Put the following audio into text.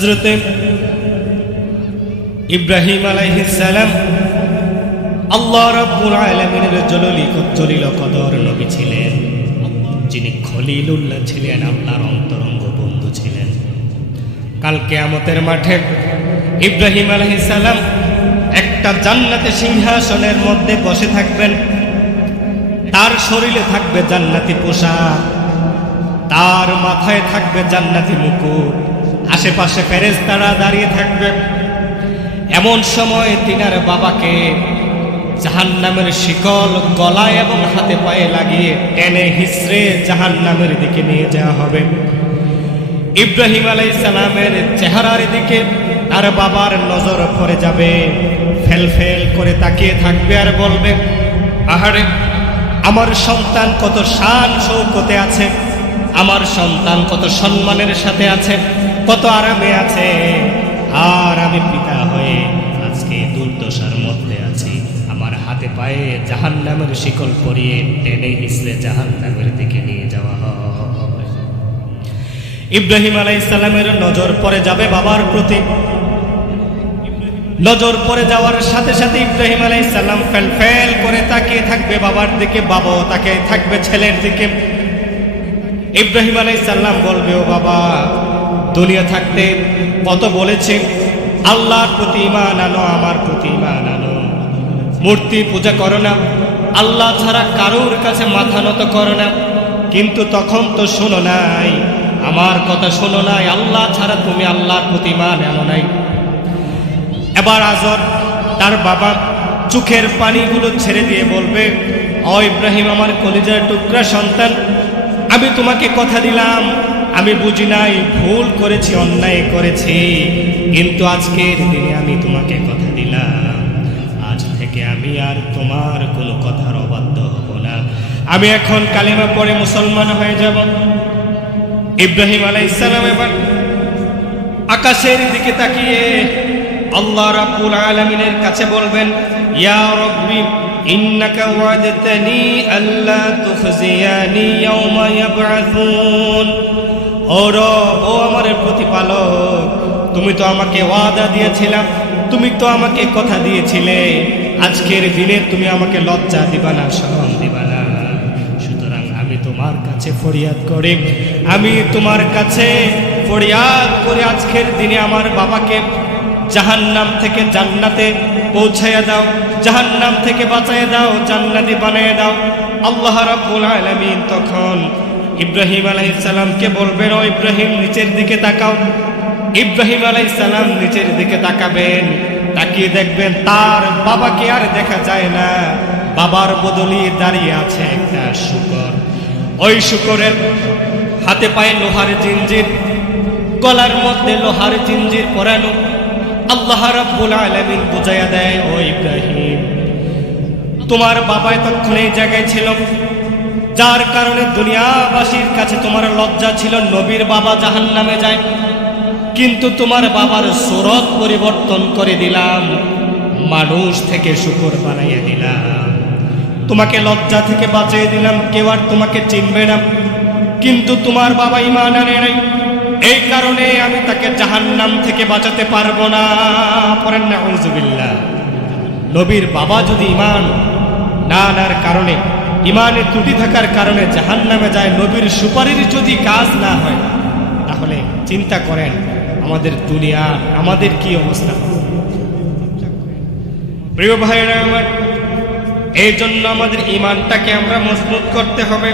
হযরত ইব্রাহিম আলাইহিস সালাম আল্লাহ রাব্বুল আলামিনের জলিল কদর নবী ছিলেন, যিনি খলিলুল্লাহ ছিলেন, আল্লাহর অন্তরঙ্গ বন্ধু ছিলেন। কাল কিয়ামতের মাঠে ইব্রাহিম আলাইহিস সালাম একটা জান্নাতের সিংহাসনের মধ্যে বসে থাকবেন। তার শরীরে থাকবে জান্নাতি পোশাক, তার মাথায় থাকবে জান্নাতি মুকুট, আশেপাশে ফেরেশতারা দাঁড়িয়ে থাকবে। এমন সময় তিনার বাবাকে জাহান্নামের শিকল গলায় এবং হাতে পায়ে লাগিয়ে টেনে হিসড়ে জাহান্নামের দিকে নিয়ে যাওয়া হবে। ইব্রাহিম আলাইহিস সালামের চেহারার দিকে তার বাবার নজর পড়ে যাবে, ফেল ফেল করে তাকিয়ে থাকবে আর বলবে, আহারে আমার সন্তান কত শান শৌকতে আছে, আমার সন্তান কত সম্মানের সাথে আছে, কত আরামে আছে, আর আমি পিতা হয়ে আজকে দুর্দশার মধ্যে আছি। আমার হাতে পায়ে জাহান্নামের শিকল পরিয়ে টেনে হিসড়ে জাহান্নামের দিকে নিয়ে যাওয়া হবে। ইব্রাহিম আলাইহিস সালামের নজর পড়ে যাবে বাবার প্রতি। নজর পড়ে যাওয়ার সাথে সাথে ইব্রাহিম আলাইহিস সালাম ফেল ফেল করে তাকিয়ে থাকবে বাবার দিকে, বাবাও তাকিয়ে থাকবে ছেলের দিকে। ইব্রাহিম আলাইহিস সালাম বলবে, ও বাবা, দুনিয়া থাকতে কত বলেছে আল্লাহর প্রতি ঈমান আনো, আমার প্রতি ঈমান আনো, মূর্তি পূজা করো না, আল্লাহ ছাড়া কারোর কাছে মাথা নত করো না, কিন্তু তখন তো শোনো নাই, আমার কথা শোনো নাই, আল্লাহ ছাড়া তুমি আল্লাহর প্রতি ঈমান আনো নাই। এবার আজর তার বাবা চোখের পানিগুলো ছেড়ে দিয়ে বলবে, ও ইব্রাহিম, আমার কলিজার টুকরা সন্তান, আমি তোমাকে কথা দিলাম, আমি বুঝি নাই, ভুল করেছি, অন্যায় করেছি, কিন্তু আজকের দিনে আমি তোমাকে কথা দিলাম, আজ থেকে আমি আর তোমার কোনো কথার অবাধ্য হব না, আমি এখন কালেমা পড়ে মুসলমান হয়ে যাব। ইব্রাহিম আলাইহিস সালাম এবার আকাশের দিকে তাকিয়ে আল্লাহ রাব্বুল আলামিনের কাছে বলবেন, ইয়া রাব্বি ইন্নাকা ওয়া'দাতানি আল্লা তুখজিয়ানি ইয়াওমা ইয়াবআসুন। ও রব, ও আমার প্রতিপালক, তুমি তো আমাকে ওয়াদা দিয়েছিলা, তুমি তো আমাকে কথা দিয়েছিলে, আজকের দিনে তুমি আমাকে লজ্জা দিবা না, শরম দিবা না। সুতরাং আমি তোমার কাছে ফরিয়াদ করি, আমি তোমার কাছে ফরিয়াদ করে আজকের দিনে আমার বাবাকে জাহান্নাম থেকে জান্নাতে পৌঁছায়া দাও, জাহান্নাম থেকে বাঁচায়া দাও, জান্নাতি বানায়া দাও। আল্লাহ রাব্বুল আলামিন তখন ইব্রাহিম আলাইহিস সালামকে বলবেন, ও ইব্রাহিম, নিচের দিকে তাকাও। ইব্রাহিম আলাইহিস সালাম নিচের দিকে তাকাবেন, তাকিয়ে দেখবেন তার বাবাকে আর দেখা যায় না, বাবার বদলে দাঁড়িয়ে আছে একটা শূকর। ওই শূকরের হাতে পায়ে লোহার জিঞ্জির, গলার মধ্যে লোহার জিঞ্জির পরানো। আল্লাহ রাব্বুল আলামিন বুঝাইয়া দেয়, ও ইব্রাহিম, তোমার বাবা তখন এই জায়গায় ছিল, যার কারণে দুনিয়াবাসীর কাছে তোমার লজ্জা ছিল, নবীর বাবা জাহান্নামে যায়, কিন্তু তোমার বাবার সুরত পরিবর্তন করে দিলাম, মানুষ থেকে শূকর বানাইয়া দিলাম, তোমাকে লজ্জা থেকে বাঁচিয়ে দিলাম, কেউ আর তোমাকে চিনবে না, কিন্তু তোমার বাবা ঈমান আনে নাই, এই কারণে আমি তাকে জাহান্নাম থেকে বাঁচাতে পারবো না। পড়েন নাউযুবিল্লাহ। নবীর বাবা যদি ঈমান না আনার কারণে, ঈমানে ত্রুটি থাকার কারণে জাহান্নামে যায়, নবীর সুপারিশ যদি কাজ না হয়, তাহলে চিন্তা করেন আমাদের দুনিয়া, আমাদের কি অবস্থা। প্রিয় ভাইরা আমার, এই জন্য আমাদের ঈমানটাকে আমরা মজবুত করতে হবে।